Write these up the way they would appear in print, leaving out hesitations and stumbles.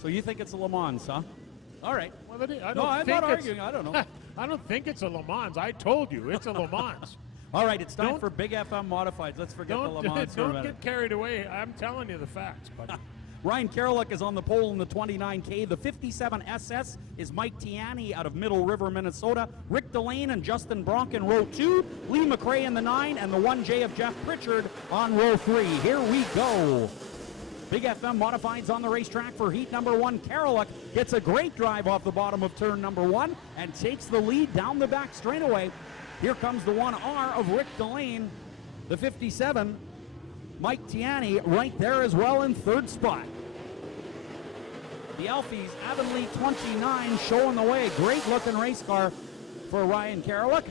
So you think it's a Le Mans, huh? All right. Well, I'm not arguing. I don't know. I don't think it's a Le Mans. I told you, it's a Le Mans. All right, it's time for Big FM Modifieds. Let's forget the Le Mans for a minute. Don't get carried away. I'm telling you the facts, buddy. Ryan Karalik is on the pole in the 29K. The 57 SS is Mike Tiani out of Middle River, Minnesota. Rick Delane and Justin Bronk in row 2. Lee McRae in the 9, and the 1J of Jeff Pritchard on row 3. Here we go. Big FM Modifieds on the racetrack for heat number 1. Karalik gets a great drive off the bottom of turn number 1 and takes the lead down the back straightaway. Here comes the 1R of Rick Delane. The 57, Mike Tiani, right there as well in third spot. The Alfies, Avonlea 29, showing the way. Great looking race car for Ryan Karalik.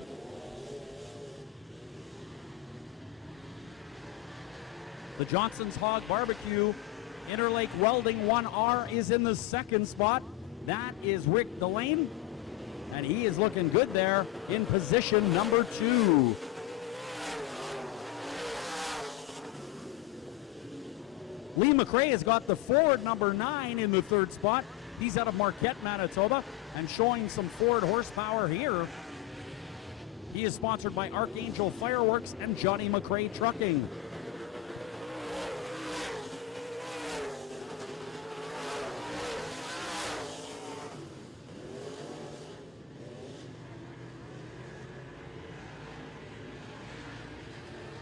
The Johnson's Hog Barbecue Interlake Welding 1R is in the second spot. That is Rick Delane, and he is looking good there in position number 2. Lee McRae has got the Ford number 9 in the third spot. He's out of Marquette, Manitoba, and showing some Ford horsepower here. He is sponsored by Archangel Fireworks and Johnny McRae Trucking.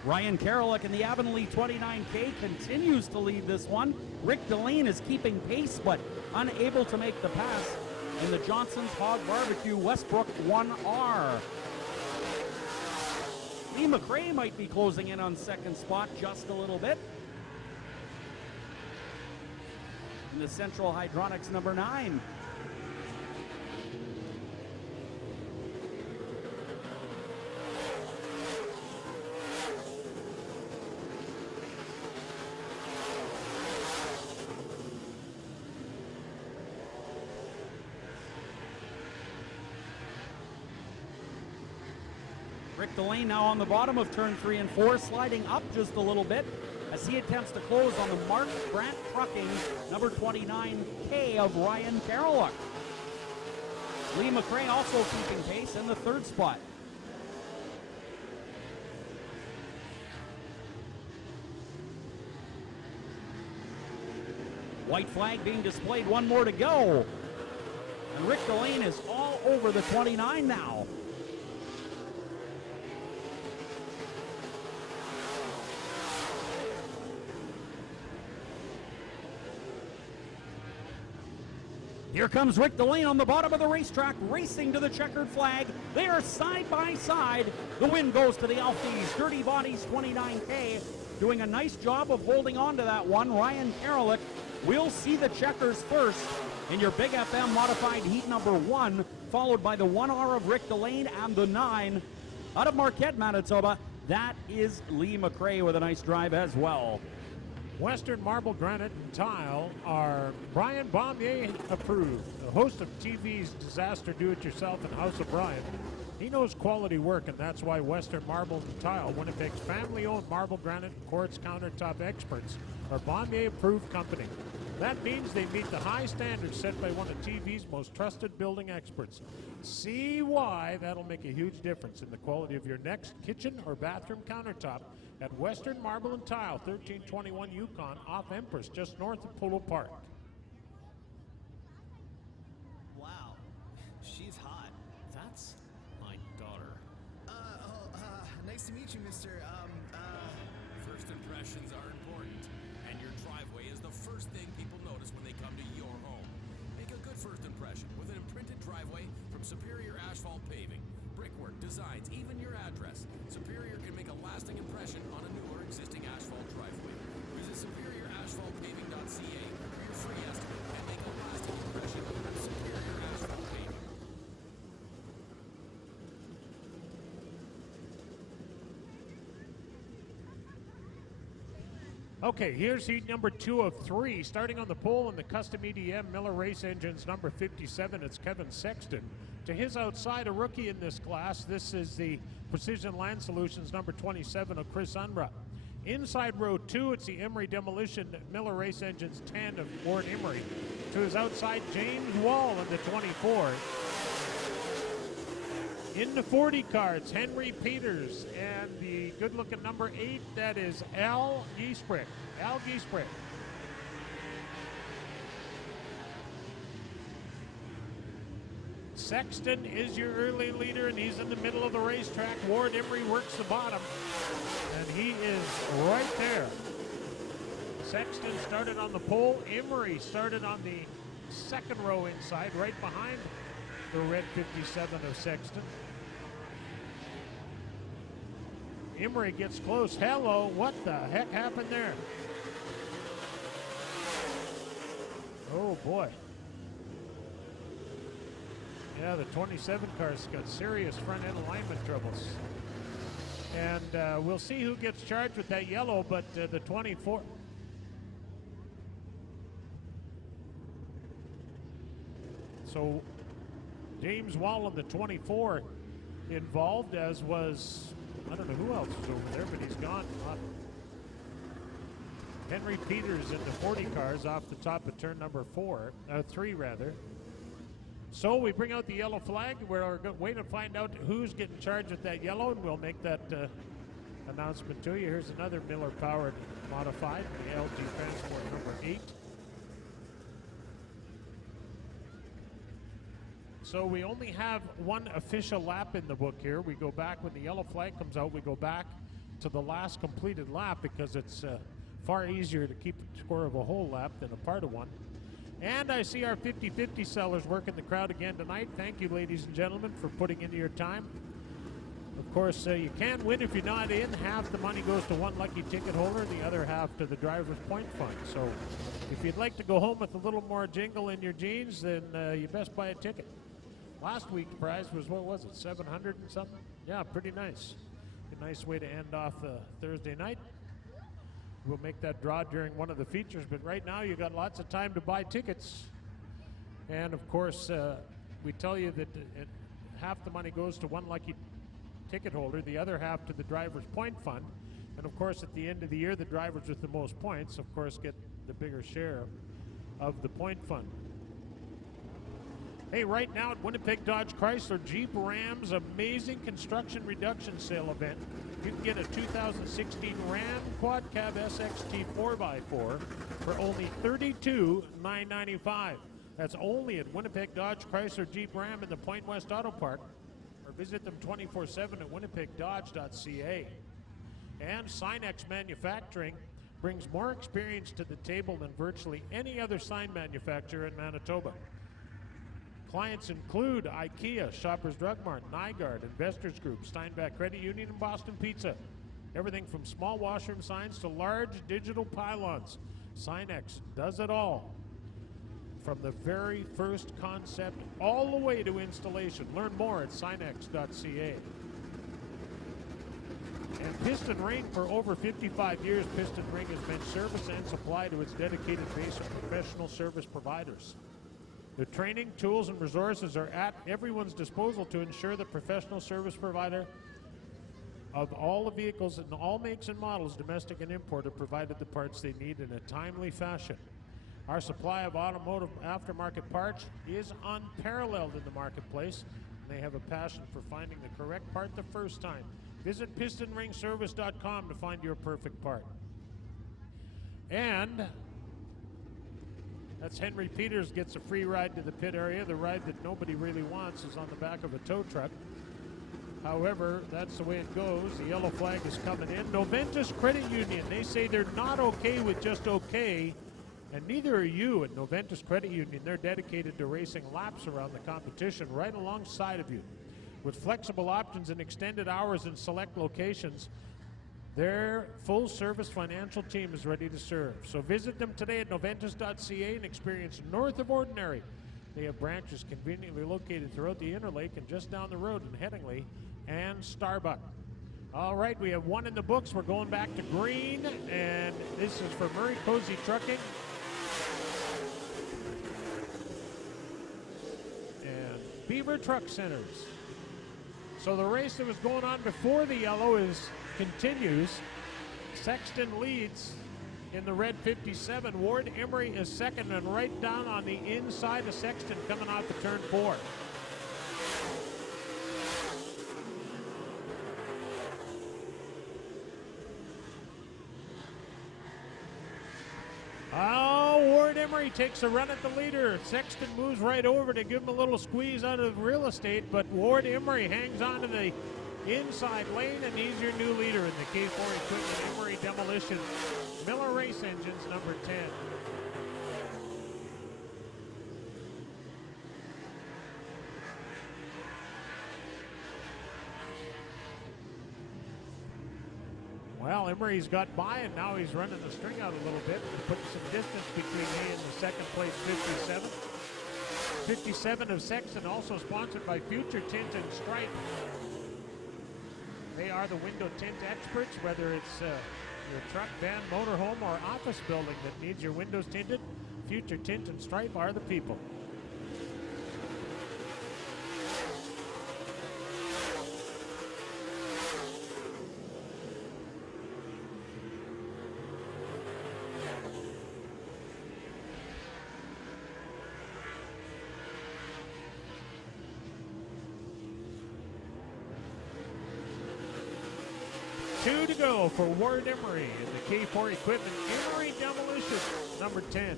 Ryan Karalik in the Avonlea 29K continues to lead this one. Rick Delane is keeping pace but unable to make the pass in the Johnson's Hog Barbecue Westbrook 1R. Lee McRae might be closing in on second spot just a little bit. In the Central Hydronics number 9. Rick Delane now on the bottom of turn 3 and 4, sliding up just a little bit as he attempts to close on the Mark Grant Trucking number 29K of Ryan Karalik. Lee McRae also keeping pace in the third spot. White flag being displayed, one more to go. And Rick Delane is all over the 29 now. Here comes Rick Delane on the bottom of the racetrack, racing to the checkered flag. They are side by side. The win goes to the Alfies. Dirty Bodies 29K doing a nice job of holding on to that one. Ryan Karalik will see the checkers first in your Big FM modified heat number 1, followed by the 1R of Rick Delane and the 9 out of Marquette, Manitoba. That is Lee McRae with a nice drive as well. Western Marble, Granite, and Tile are Brian Bombier approved, the host of TV's Disaster Do-It-Yourself and House of Brian. He knows quality work, and that's why Western Marble and Tile, Winnipeg's family-owned marble, granite, and quartz countertop experts, are Bombier-approved company. That means they meet the high standards set by one of TV's most trusted building experts. See why that'll make a huge difference in the quality of your next kitchen or bathroom countertop at Western Marble and Tile, 1321 Yukon, off Empress, just north of Polo Park. Wow, she's hot. That's my daughter. Nice to meet you, mister. First impressions are important, and your driveway is the first thing people notice when they come to your home. Make a good first impression with an imprinted driveway from Superior Asphalt Paving. Brickwork, designs, even your address. Superior can make a lasting impression on a new or existing asphalt driveway. Visit SuperiorAsphaltPaving.ca for your free estimate and make a lasting impression on Superior Asphalt Paving. Okay, here's heat number 2 of 3. Starting on the pole in the custom EDM Miller Race Engines number 57, it's Kevin Sexton. To his outside, a rookie in this class, this is the Precision Land Solutions number 27 of Chris Unruh. Inside row 2, it's the Emery Demolition Miller Race Engines 10 of Warren Emery. to his outside, James Wall in the 24. In the 40 car, it's Henry Peters, and the good-looking number 8, that is Al Giesbrick. Al Giesbrick. Sexton is your early leader, and he's in the middle of the racetrack. Ward Emery works the bottom, and he is right there. Sexton started on the pole. Emery started on the second row inside, right behind the red 57 of Sexton. Emery gets close. Hello, what the heck happened there? Oh boy. Yeah, the 27 car's got serious front end alignment troubles. And we'll see who gets charged with that yellow, but the 24. So James Wall in the 24 involved, as was, I don't know who else is over there, but he's gone. Henry Peters in the 40 cars off the top of turn number 3 rather. So we bring out the yellow flag. We're waiting to find out who's getting charged with that yellow, and we'll make that announcement to you. Here's another Miller-powered modified, the LG Transport number 8. So we only have one official lap in the book here. We go back when the yellow flag comes out. We go back to the last completed lap because it's far easier to keep the score of a whole lap than a part of one. And I see our 50-50 sellers working the crowd again tonight. Thank you, ladies and gentlemen, for putting into your time. Of course, you can't win if you're not in. Half the money goes to one lucky ticket holder, the other half to the driver's point fund. So if you'd like to go home with a little more jingle in your jeans, then you best buy a ticket. Last week's prize was, what was it, 700 and something? Yeah, pretty nice. A nice way to end off Thursday night. We'll make that draw during one of the features, but right now you got lots of time to buy tickets. And of course, we tell you that half the money goes to one lucky ticket holder, the other half to the driver's point fund. And of course, at the end of the year, the drivers with the most points, of course, get the bigger share of the point fund. Hey, right now at Winnipeg Dodge Chrysler Jeep Ram's amazing construction reduction sale event, you can get a 2016 Ram Quad Cab SXT 4x4 for only $32,995. That's only at Winnipeg Dodge Chrysler Jeep Ram in the Point West Auto Park, or visit them 24/7 at winnipegdodge.ca. And Sinex Manufacturing brings more experience to the table than virtually any other sign manufacturer in Manitoba. Clients include IKEA, Shoppers Drug Mart, Nygaard, Investors Group, Steinbach Credit Union, and Boston Pizza. Everything from small washroom signs to large digital pylons. Sinex does it all. From the very first concept all the way to installation. Learn more at sinex.ca. And Piston Ring, for over 55 years, Piston Ring has been service and supply to its dedicated base of professional service providers. The training, tools, and resources are at everyone's disposal to ensure that professional service provider of all the vehicles and all makes and models, domestic and imported, provided the parts they need in a timely fashion. Our supply of automotive aftermarket parts is unparalleled in the marketplace, and they have a passion for finding the correct part the first time. Visit pistonringservice.com to find your perfect part. And that's Henry Peters gets a free ride to the pit area. The ride that nobody really wants is on the back of a tow truck. However, that's the way it goes. The yellow flag is coming in. Noventus Credit Union, they say they're not okay with just okay, and neither are you at Noventus Credit Union. They're dedicated to racing laps around the competition right alongside of you. With flexible options and extended hours in select locations, their full-service financial team is ready to serve. So visit them today at noventus.ca and experience North of Ordinary. They have branches conveniently located throughout the Interlake and just down the road in Headingley and Starbuck. All right, we have one in the books. We're going back to green, and this is for Murray Cozy Trucking. And Beaver Truck Centers. So the race that was going on before the yellow continues. Sexton leads in the red 57. Ward Emery is second and right down on the inside of Sexton coming off the turn 4. Oh, Ward Emery takes a run at the leader. Sexton moves right over to give him a little squeeze out of real estate, but Ward Emery hangs on to the inside lane, and he's your new leader in the K4 Equipment Emery Demolition Miller Race Engines number 10. Well, Emery's got by, and now he's running the string out a little bit and putting some distance between he and the second place 57. 57 of Sexton, also sponsored by Future Tint and Stripe. They are the window tint experts, whether it's your truck, van, motorhome, or office building that needs your windows tinted. Future Tint and Stripe are the people. Two to go for Ward Emery in the K4 Equipment Emery Demolition number 10.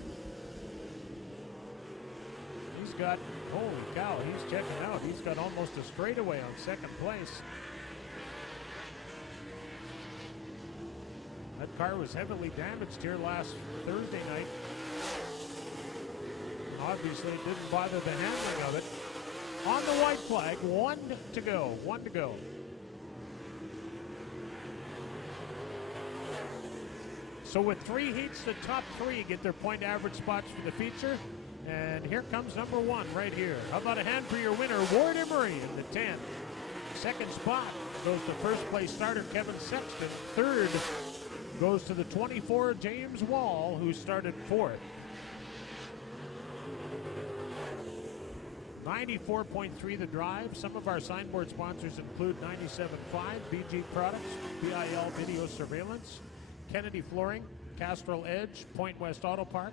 He's got, holy cow, he's checking out. He's got almost a straightaway on second place. That car was heavily damaged here last Thursday night. Obviously, it didn't bother the handling of it. On the white flag, one to go. So with 3 heats, the top 3 get their point average spots for the feature. And here comes number 1 right here. How about a hand for your winner, Ward Emery in the 10. Second spot goes to first place starter Kevin Sexton. Third goes to the 24, James Wall, who started 4th. 94.3 the drive. Some of our signboard sponsors include 97.5, BG Products, BIL Video Surveillance, Kennedy Flooring, Castrol Edge, Point West Auto Park,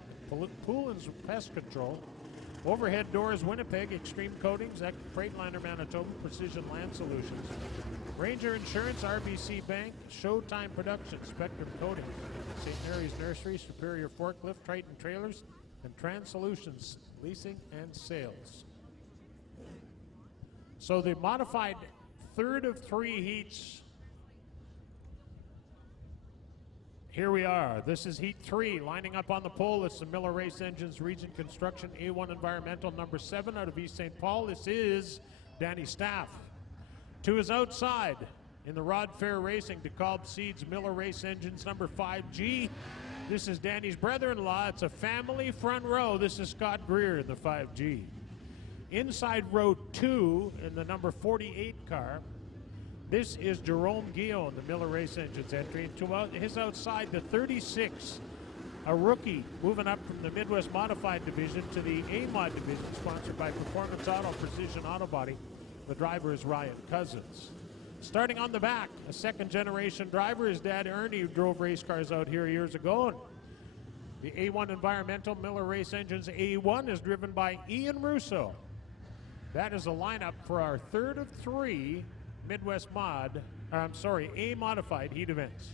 Poulin's Pest Control, Overhead Doors Winnipeg, Extreme Coatings, Freightliner Manitoba, Precision Land Solutions, Ranger Insurance, RBC Bank, Showtime Productions, Spectrum Coatings, St. Mary's Nursery, Superior Forklift, Triton Trailers, and Trans Solutions, Leasing and Sales. So the modified third of 3 heats. Here we are. This is Heat 3. Lining up on the pole, it's the Miller Race Engines Region Construction A1 Environmental number 7 out of East St. Paul. This is Danny Staff. To his outside, in the Rod Fair Racing, DeKalb Seeds Miller Race Engines number 5G. This is Danny's brother-in-law. It's a family front row. This is Scott Greer in the 5G. Inside row 2 in the number 48 car. This is Jerome Guillaume, the Miller Race Engines entry. To his outside, the 36, a rookie moving up from the Midwest Modified Division to the A-Mod Division, sponsored by Performance Auto Precision Auto Body. The driver is Ryan Cousins. Starting on the back, a second-generation driver. His dad, Ernie, who drove race cars out here years ago. And the A1 Environmental Miller Race Engines A1 is driven by Ian Russo. That is a lineup for our third of 3 Midwest A-Modified heat events.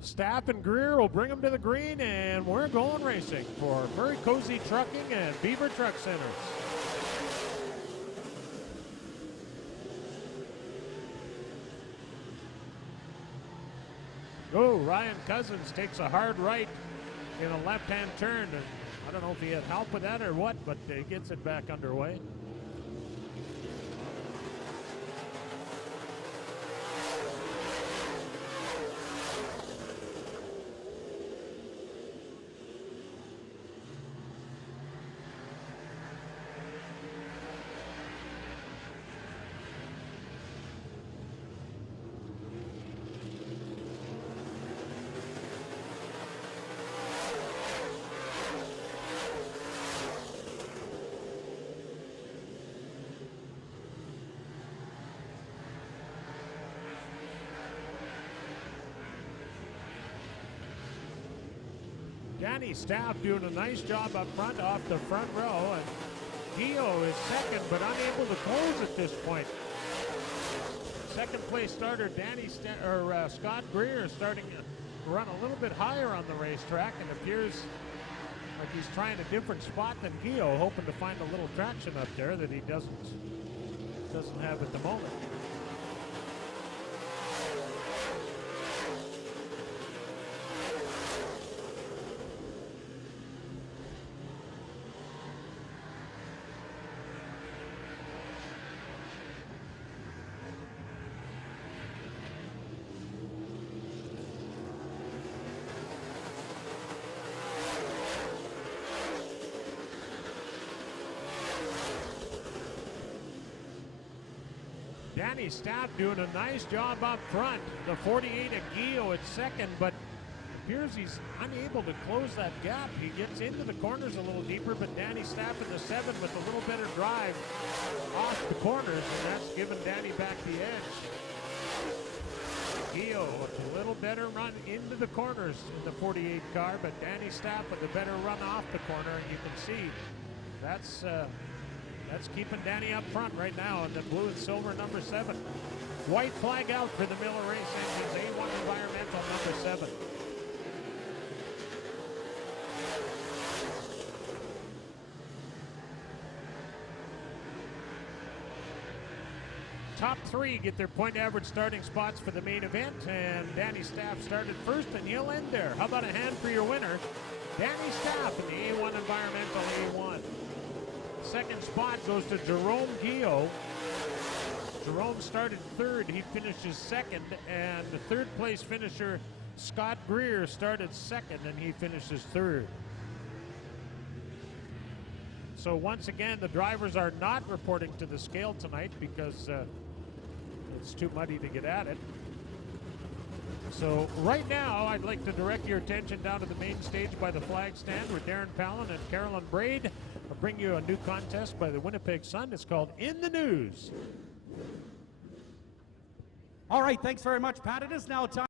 Staff and Greer will bring them to the green, and we're going racing for Very Cozy Trucking and Beaver Truck Centers. Oh, Ryan Cousins takes a hard right in a left-hand turn, and I don't know if he had help with that or what, but he gets it back underway. Danny Staff doing a nice job up front off the front row, and Gio is second but unable to close at this point. Second place starter Scott Greer is starting to run a little bit higher on the racetrack and appears like he's trying a different spot than Gio, hoping to find a little traction up there that he doesn't have at the moment. Danny Stapp doing a nice job up front. The 48 of Gio at second, but appears he's unable to close that gap. He gets into the corners a little deeper, but Danny Stapp in the 7 with a little better drive off the corners, and that's giving Danny back the edge. Gio with a little better run into the corners in the 48 car, but Danny Stapp with a better run off the corner, and you can see that's keeping Danny up front right now in the blue and silver number 7. White flag out for the Miller Race Engines A1 Environmental number 7. Top 3 get their point average starting spots for the main event, and Danny Staff started first, and he'll end there. How about a hand for your winner, Danny Staff in the A1 Environmental A1. Second spot goes to Jerome Gio. Jerome started third, he finishes second, and the third place finisher Scott Greer started second and he finishes third. So once again, the drivers are not reporting to the scale tonight because it's too muddy to get at it. So right now, I'd like to direct your attention down to the main stage by the flag stand where Darren Fallon and Carolyn Braid will bring you a new contest by the Winnipeg Sun. It's called In the News. All right, thanks very much, Pat. It is now time.